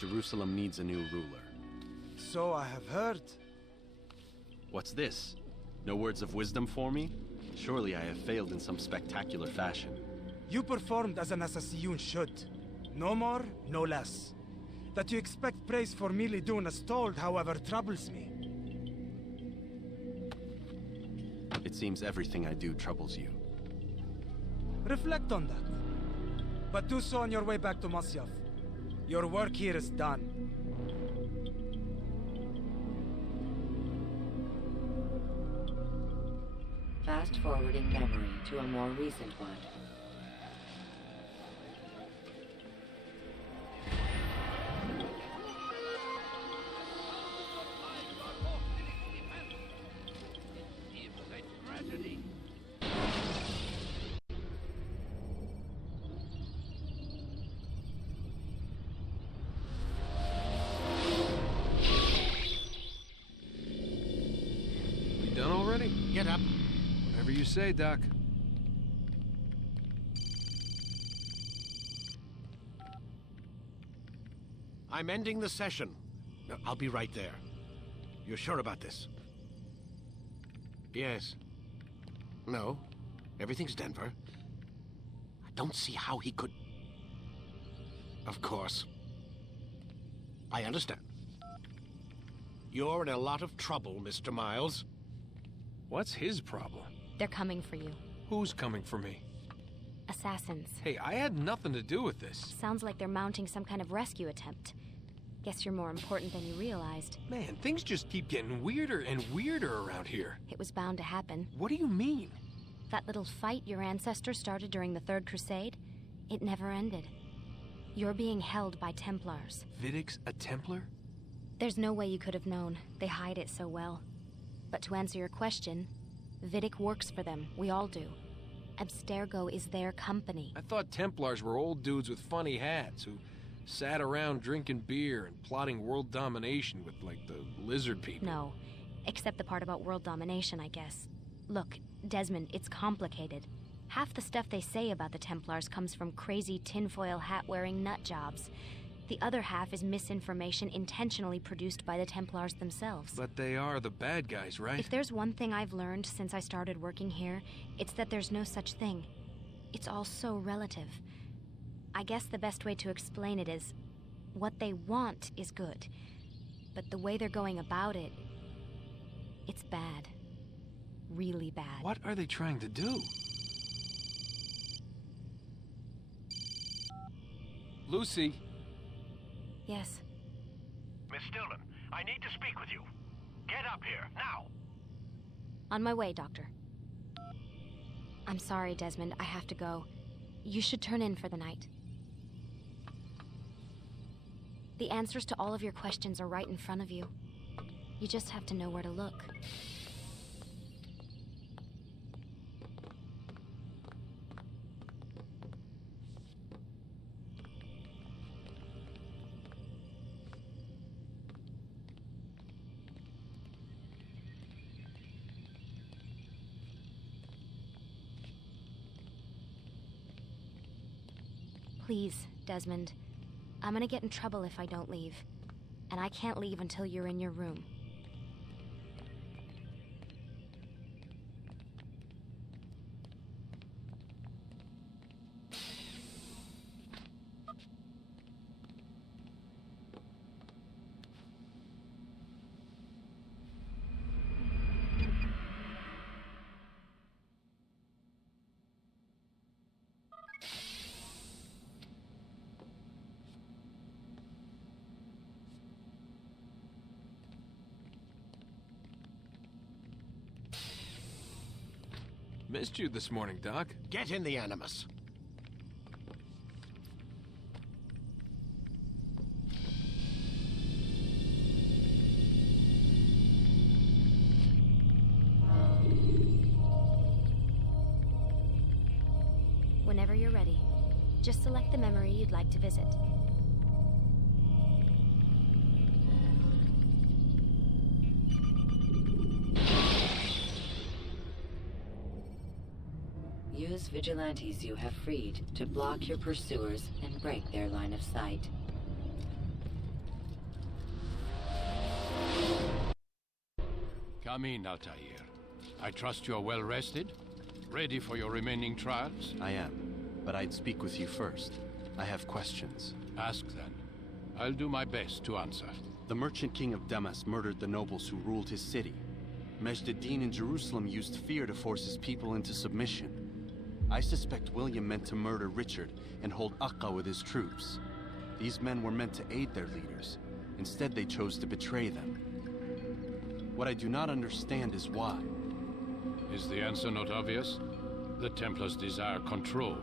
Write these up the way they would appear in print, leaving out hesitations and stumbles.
Jerusalem needs a new ruler. So I have heard. What's this? No words of wisdom for me? Surely I have failed in some spectacular fashion. You performed as an assassin should. No more, no less. That you expect praise for merely doing as told, however, troubles me. It seems everything I do troubles you. Reflect on that. But do so on your way back to Masyaf. Your work here is done. Fast-forwarding memory to a more recent one. We done already? Get up. Whatever you say, Doc. I'm ending the session. No, I'll be right there. You're sure about this? Yes. No. Everything's Denver. I don't see how he could... Of course. I understand. You're in a lot of trouble, Mr. Miles. What's his problem? They're coming for you. Who's coming for me? Assassins. Hey, I had nothing to do with this. Sounds like they're mounting some kind of rescue attempt. Guess you're more important than you realized. Man, things just keep getting weirder and weirder around here. It was bound to happen. What do you mean? That little fight your ancestor started during the Third Crusade, it never ended. You're being held by Templars. Vidic's a Templar? There's no way you could have known. They hide it so well. But to answer your question, Vidic works for them. We all do. Abstergo is their company. I thought Templars were old dudes with funny hats who sat around drinking beer and plotting world domination with, like, the lizard people. No, except the part about world domination, I guess. Look, Desmond, it's complicated. Half the stuff they say about the Templars comes from crazy tinfoil hat-wearing nut jobs. The other half is misinformation intentionally produced by the Templars themselves. But they are the bad guys, right? If there's one thing I've learned since I started working here, it's that there's no such thing. It's all so relative. I guess the best way to explain it is, what they want is good. But the way they're going about it, it's bad. Really bad. What are they trying to do? Lucy. Yes. Miss Stillman, I need to speak with you. Get up here, now! On my way, Doctor. I'm sorry, Desmond. I have to go. You should turn in for the night. The answers to all of your questions are right in front of you. You just have to know where to look. Please, Desmond. I'm gonna get in trouble if I don't leave. And I can't leave until you're in your room. Missed you this morning, Doc. Get in the Animus. Whenever you're ready, just select the memory you'd like to visit. Use vigilantes you have freed to block your pursuers and break their line of sight. Come in, Altair. I trust you're well rested? Ready for your remaining trials? I am, but I'd speak with you first. I have questions. Ask then. I'll do my best to answer. The merchant king of Damas murdered the nobles who ruled his city. Majd-ad-Din in Jerusalem used fear to force his people into submission. I suspect William meant to murder Richard and hold Akka with his troops. These men were meant to aid their leaders. Instead, they chose to betray them. What I do not understand is why. Is the answer not obvious? The Templars desire control.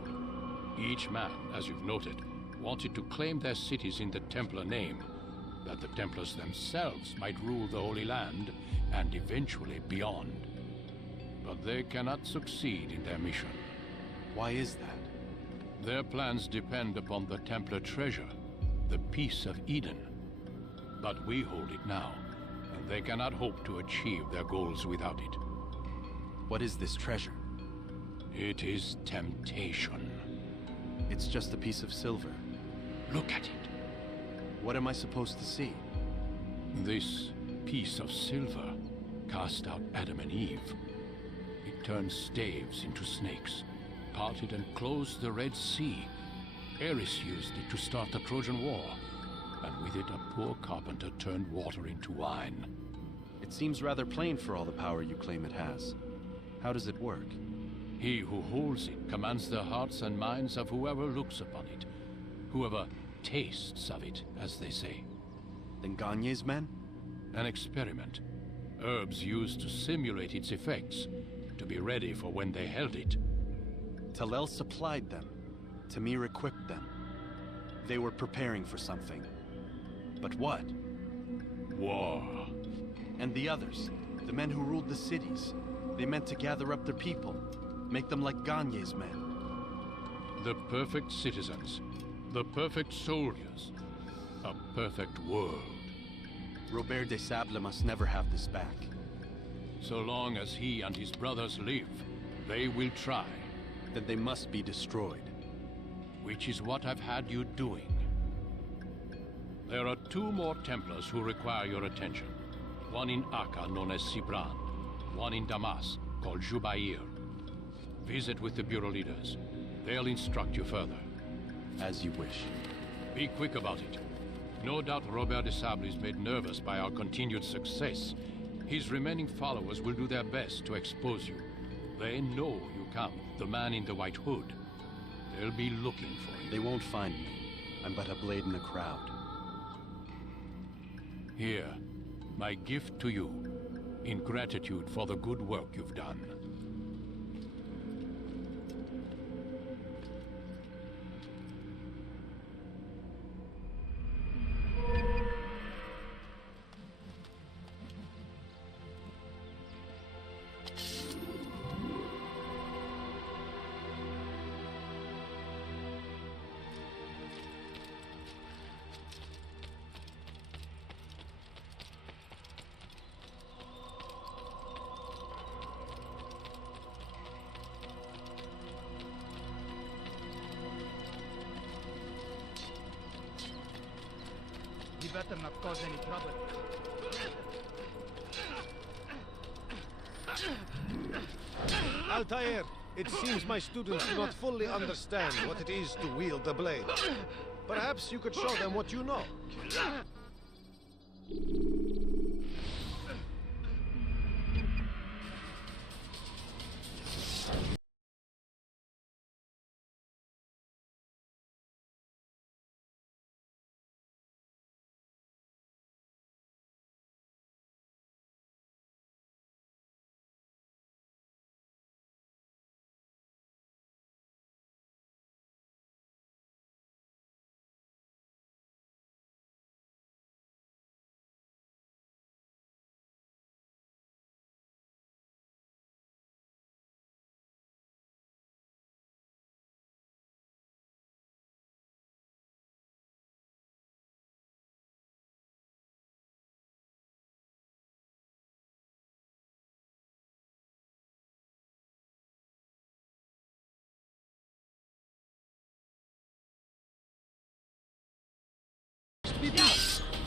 Each man, as you've noted, wanted to claim their cities in the Templar name, that the Templars themselves might rule the Holy Land and eventually beyond. But they cannot succeed in their mission. Why is that? Their plans depend upon the Templar treasure, the Peace of Eden. But we hold it now, and they cannot hope to achieve their goals without it. What is this treasure? It is temptation. It's just a piece of silver. Look at it. What am I supposed to see? This piece of silver cast out Adam and Eve. It turned staves into snakes, parted and closed the Red Sea. Eris used it to start the Trojan War, and with it a poor carpenter turned water into wine. It seems rather plain for all the power you claim it has. How does it work? He who holds it commands the hearts and minds of whoever looks upon it, whoever tastes of it, as they say. Then Gagne's men? An experiment. Herbs used to simulate its effects, to be ready for when they held it. Talel supplied them. Tamir equipped them. They were preparing for something. But what? War. And the others, the men who ruled the cities, they meant to gather up their people, make them like Gagne's men. The perfect citizens, the perfect soldiers, a perfect world. Robert de Sablé must never have this back. So long as he and his brothers live, they will try. Then they must be destroyed. Which is what I've had you doing. There are 2 more Templars who require your attention. One in Akka, known as Sibran. One in Damas, called Jubair. Visit with the Bureau leaders. They'll instruct you further. As you wish. Be quick about it. No doubt Robert de Sablé is made nervous by our continued success. His remaining followers will do their best to expose you. They know you come, the man in the white hood. They'll be looking for you. They won't find me. I'm but a blade in the crowd. Here, my gift to you, in gratitude for the good work you've done. You better not cause any trouble. Altair, it seems my students do not fully understand what it is to wield the blade. Perhaps you could show them what you know.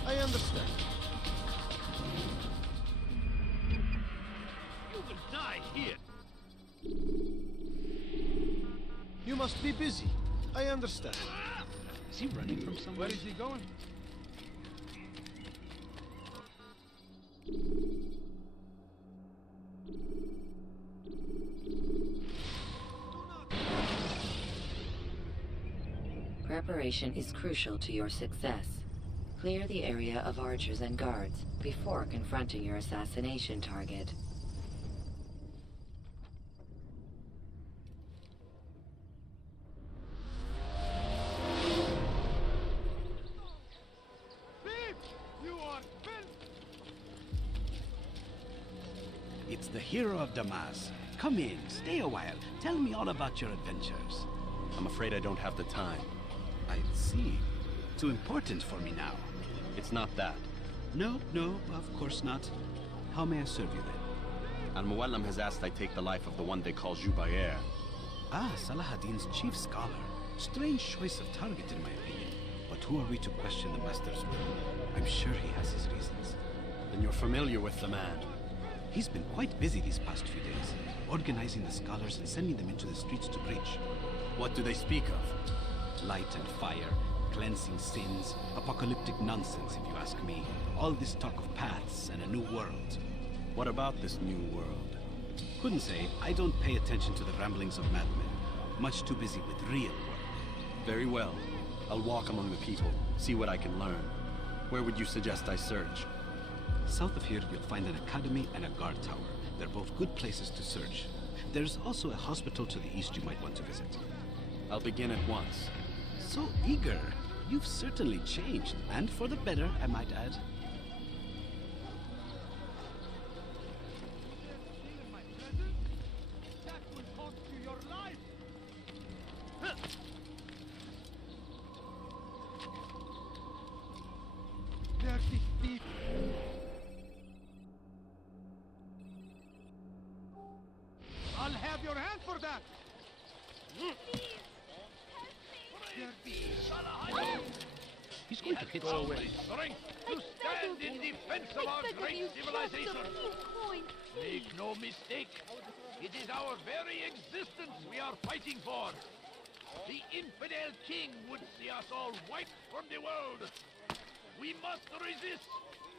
I understand. lie here. You must be busy. I understand. Is he running from somewhere? Where is he going? Preparation is crucial to your success. Clear the area of archers and guards before confronting your assassination target. It's the hero of Damas. Come in, stay a while. Tell me all about your adventures. I'm afraid I don't have the time. I see. Too important for me now. It's not that. No, of course not. How may I serve you then? Al-Mualim has asked I take the life of the one they call Jubair. Ah, Salahadin's chief scholar. Strange choice of target in my opinion. But who are we to question the master's will? I'm sure he has his reasons. Then you're familiar with the man. He's been quite busy these past few days, organizing the scholars and sending them into the streets to preach. What do they speak of? Light and fire, cleansing sins, apocalyptic nonsense if you ask me. All this talk of paths and a new world. What about this new world? Couldn't say. I don't pay attention to the ramblings of madmen. Much too busy with real work. Very well. I'll walk among the people, see what I can learn. Where would you suggest I search? South of here, you'll find an academy and a guard tower. They're both good places to search. There's also a hospital to the east you might want to visit. I'll begin at once. So eager. You've certainly changed, and for the better, I might add. I'll have your hand for that! He's going to hit Go you. away. Strength to stand in defense of our great civilization. Make no mistake, it is our very existence we are fighting for. The infidel king would see us all wiped from the world. We must resist.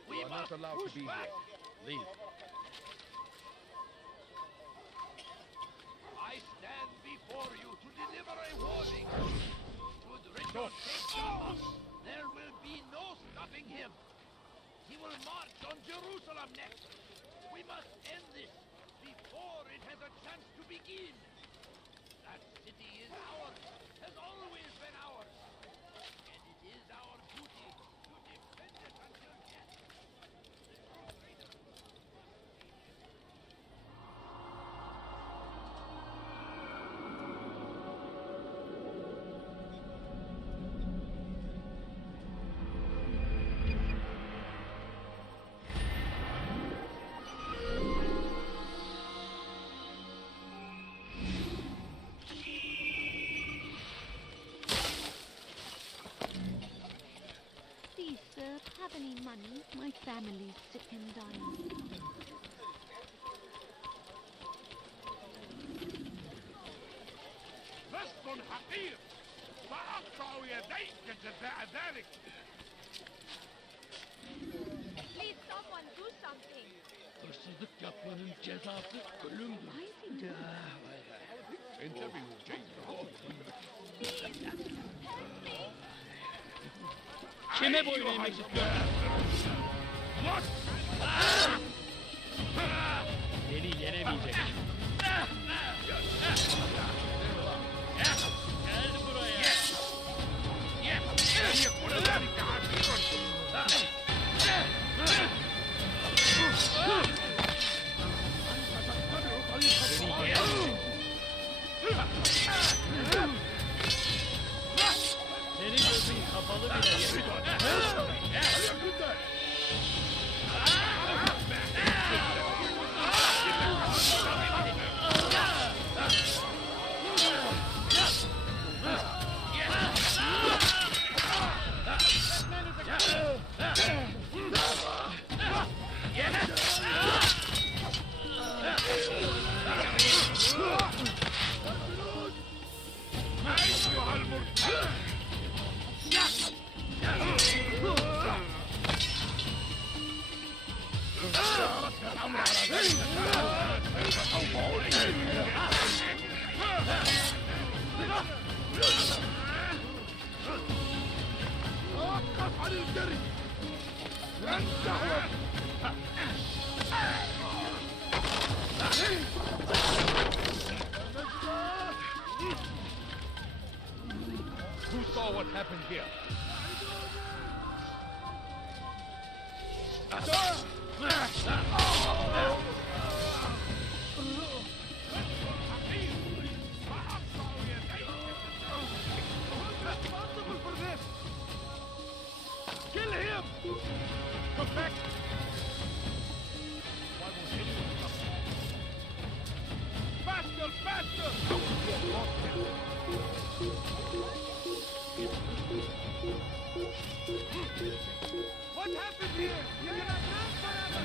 We must push back. Leave. I stand before you to deliver a warning. Should Richard take Damas, there will be no stopping him. He will march on Jerusalem next. We must end this before it has a chance to begin. That city is ours, has always been ours. And it is our duty to defend it until death. The Crusader. Please, sir, have any money? My family's sick and dying. فصل حقير سأقطع يديك جزاء ذلك. Please, someone do something. Hırsızlık yapmanın cezası ölümdür. Kime boyun eğmek istiyorsun? Beni yenemeyecek. Gel buraya. Senin gözün kapalı bile Who saw what happened here? Responsible for this! Kill him! Come back! Why won't anyone come? Faster, faster! What happened here? You cannot run forever!